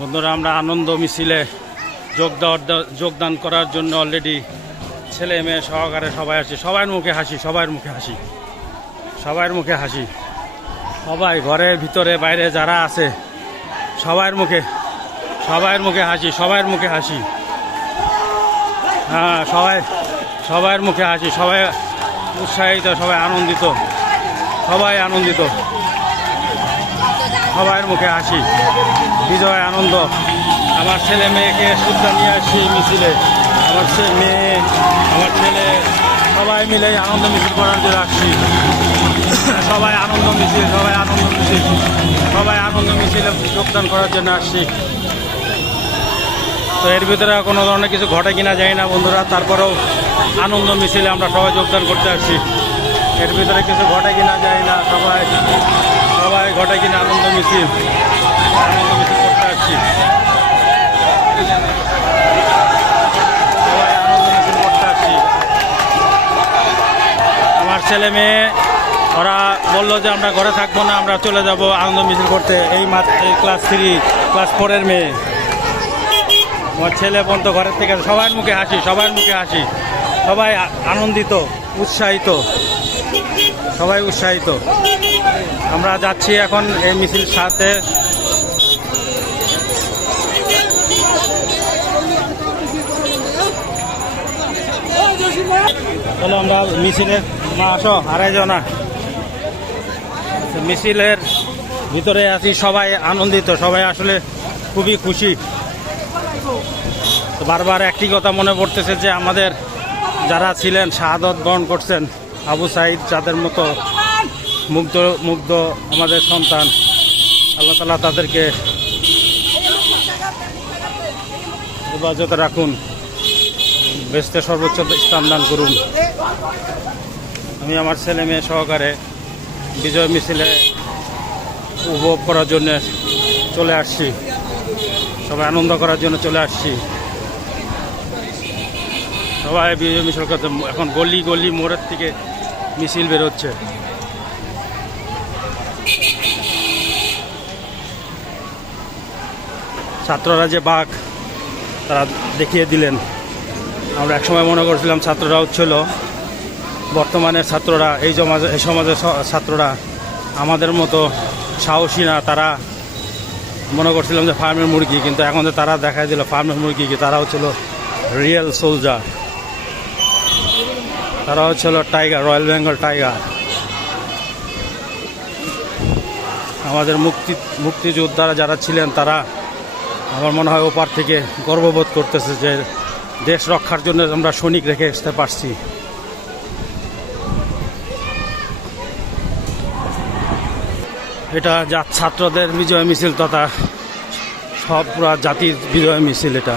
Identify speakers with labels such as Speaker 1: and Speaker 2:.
Speaker 1: বন্ধুরা, আমরা আনন্দ মিছিলে যোগ যোগদান করার জন্য অলরেডি ছেলে মেয়ে সহকারে সবাই আসছে। সবার মুখে হাসি, সবার মুখে হাসি। সবার মুখে হাসি। সবাই ঘরের ভিতরে, বাইরে যারা আছে, সবার মুখে সবার মুখে হাসি, সবার মুখে হাসি। হ্যাঁ সবাই, সবার মুখে হাসি, সবাই উৎসাহিত, সবাই আনন্দিত সবাই আনন্দিত। সবার মুখে হাসি। বিজয় আনন্দ। আমার ছেলে মেয়েকে শুদ্ধা নিয়ে আসছি মিছিলে। আমার ছেলে মেয়ে, আমার ছেলে, সবাই মিলে আনন্দ মিছিল করার জন্য আসছি সবাই আনন্দ মিছিল, সবাই আনন্দ মিছিল, সবাই আনন্দ মিছিলে যোগদান করার জন্য আসছি তো এর ভিতরে কোনো ধরনের কিছু ঘটে কিনা যায় না বন্ধুরা। তারপরেও আনন্দ মিছিলে আমরা সবাই যোগদান করতে আসছি এর ভিতরে কিছু ঘটে কিনা যায় না সবাই। সবাই ঘটে কিনা আনন্দ মিছিল। আনন্দ মিছিল করতে আসছি সবাই আনন্দ মিছিল করতে আসছি আমার ছেলে মেয়ে, ওরা বলল যে আমরা ঘরে থাকব না, আমরা চলে যাব আনন্দ মিছিল করতে। এই মাত্র এই ক্লাস থ্রি ক্লাস ফোরের মেয়ে। আমার ছেলে পর্যন্ত ঘরের থেকে সবার মুখে হাসি, সবার মুখে হাসি। সবাই আনন্দিত, উৎসাহিত। সবাই উৎসাহিত। আমরা যাচ্ছি এখন এই মিছিল সাথে। চলো আমরা মিছিলের মা আসো আড়াই জনা মিছিলের ভিতরে আছি, সবাই আনন্দিত, সবাই আসলে খুবই খুশি। বারবার একটি কথা মনে পড়তেছে যে আমাদের যারা ছিলেন, শাহাদত বরণ করছেন, আবু সাইদ যাদের মতো মুগ্ধ মুগ্ধ আমাদের সন্তান। আল্লাহ তালা তাদেরকে হেফাজত রাখুন বেস্তে সর্বোচ্চ স্থান দান করুন। আমি আমার ছেলে মেয়ে সহকারে বিজয় মিছিলে উপভোগ করার জন্য চলে আসছি। সবাই আনন্দ করার জন্য চলে আসছি। সবাই বিজয় মিছিল করতে এখন গলি গলি মোড়ের থেকে মিছিল বেরোচ্ছে। ছাত্ররা যে বাঘ, তারা দেখিয়ে দিলেন। আমরা একসময় মনে করছিলাম ছাত্ররা হচ্ছিল বর্তমানের ছাত্ররা, এই সমাজে এই সমাজের ছাত্ররা আমাদের মতো সাহসী না, তারা মনে করছিলাম যে ফার্মের মুরগি, কিন্তু এখন যে তারা দেখাই দিল ফার্মের মুরগি কি, তারা হচ্ছিল রিয়েল সোলজার তারা হচ্ছিল টাইগার রয়্যাল বেঙ্গল টাইগার আমাদের মুক্তি মুক্তিযোদ্ধারা যারা ছিলেন, তারা আমার মনে হয় ওপার থেকে গর্ববোধ করতেছে যে দেশ রক্ষার জন্য আমরা সৈনিক রেখে আসতে পারছি। এটা যা ছাত্রদের বিজয় মিছিল তথা সব জাতির বিজয় মিছিল এটা।